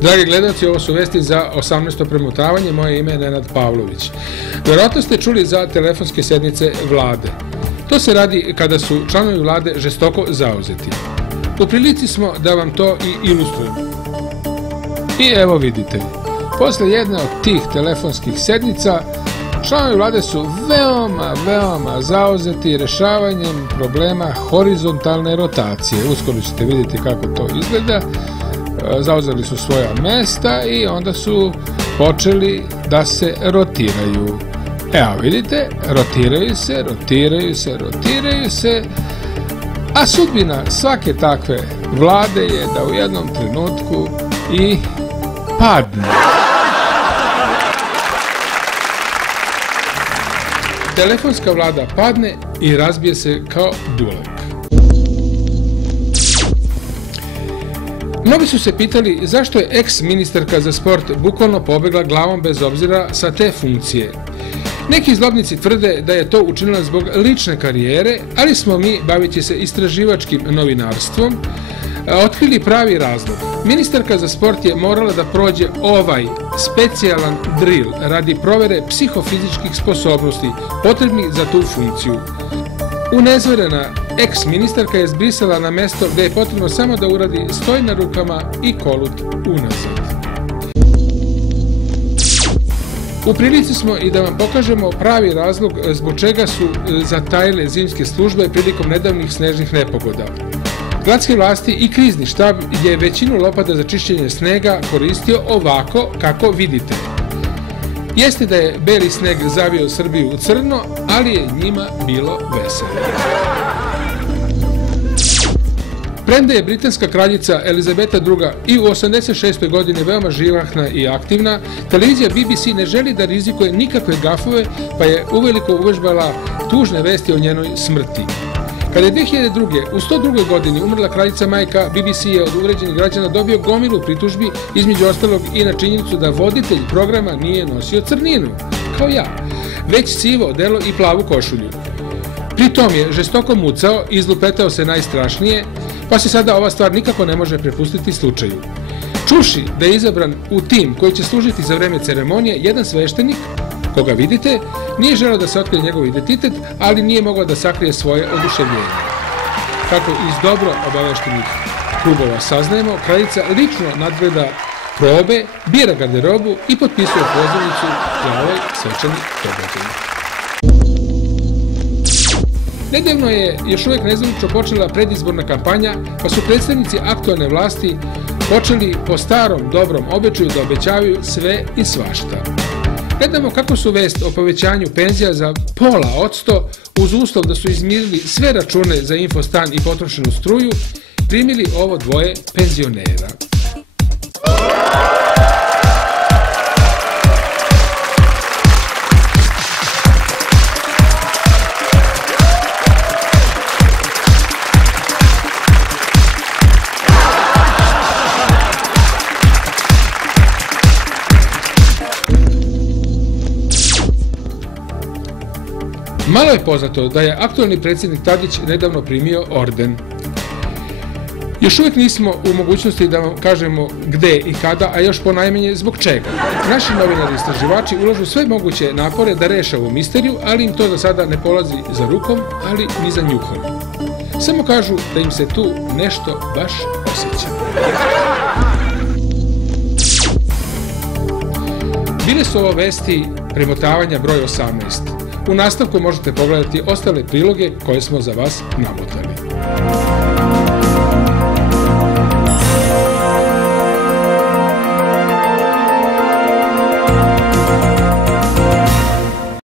Dragi gledalci, ovo su vesti za 18. premotavanje, moje ime je Nenad Pavlović. Verovatno ste čuli za telefonske sednice vlade. To se radi kada su članovi vlade žestoko zauzeti. U prilici smo da vam to i ilustrujemo. I evo vidite, posle jedne od tih telefonskih sednica, članovi vlade su veoma zauzeti rešavanjem problema horizontalne rotacije. Uskoro ćete vidjeti kako to izgleda. Zauzeli su svoja mesta i onda su počeli da se rotiraju. Evo vidite, rotiraju se, a sudbina svake takve vlade je da u jednom trenutku i padne. Telefonska vlada padne i razbije se kao dulek. Mnogi su se pitali zašto je ex-ministarka za sport bukvalno pobegla glavom bez obzira sa te funkcije. Neki zlobnici tvrde da je to učinila zbog lične karijere, ali smo mi, baveći se istraživačkim novinarstvom, otkrili pravi razlog. Ministarka za sport je morala da prođe ovaj specijalan drill radi provere psihofizičkih sposobnosti potrebnih za tu funkciju. Unezverena ex-ministarka je zbrisala na mesto gde je potrebno samo da uradi stoj na rukama i kolut unazad. U prilici smo i da vam pokažemo pravi razlog zbog čega su zatajile zimske službe prilikom nedavnih snežnih nepogoda. Gradske vlasti i krizni štab je većinu lopada za čišćenje snega koristio ovako kako vidite. Jeste da je beli sneg zavio Srbiju u crno, ali je njima bilo veselo. Premda je britanska kraljica Elizabeta II i u 86. godini veoma živahna i aktivna, televizija BBC ne želi da rizikuje nikakve gafove, pa je uveliko uvežbala tužne vesti o njenoj smrti. Kada je 2002. u 102. godini umrla kraljica majka, BBC je od uvređenih građana dobio gomilu pritužbi, između ostalog i na činjenicu da voditelj programa nije nosio crninu, kao ja, već sivo odelo i plavu košulju. Pritom je žestoko mucao i izlupetao se najstrašnije, pa se sada ova stvar nikako ne može prepustiti slučaju. Čuši da je izabran u tim koji će služiti za vreme ceremonije jedan sveštenik, koga vidite, nije želeo da se otkrije njegov identitet, ali nije mogao da sakrije svoje oduševljenje. Kako iz dobro obaveštenih krugova saznajemo, kraljica lično nadgleda probe, bira garderobu i potpisuje pozivnicu za ovaj svečani događaj. Nedavno je još uvek nezvanično počela predizborna kampanja, pa su predstavnici aktualne vlasti počeli po starom dobrom običaju da obećavaju sve i svašta. Gledamo kako su vest o povećanju penzija za 0,5% uz uslov da su izmirili sve račune za infostan i potrošenu struju, primili ovo dvoje penzionera. Malo je poznato da je aktualni predsjednik Tadić nedavno primio orden. Još uvijek nismo u mogućnosti da vam kažemo gde i kada, a još ponajmanje zbog čega. Naši novinari i istraživači ulažu sve moguće napore da reše ovu misteriju, ali im to za sada ne polazi za rukom, ali ni za njuhom. Samo kažu da im se tu nešto baš osjeća. Bile su ovo vesti premotavanja broj 18. U nastavku možete pogledati ostale priloge koje smo za vas namotali.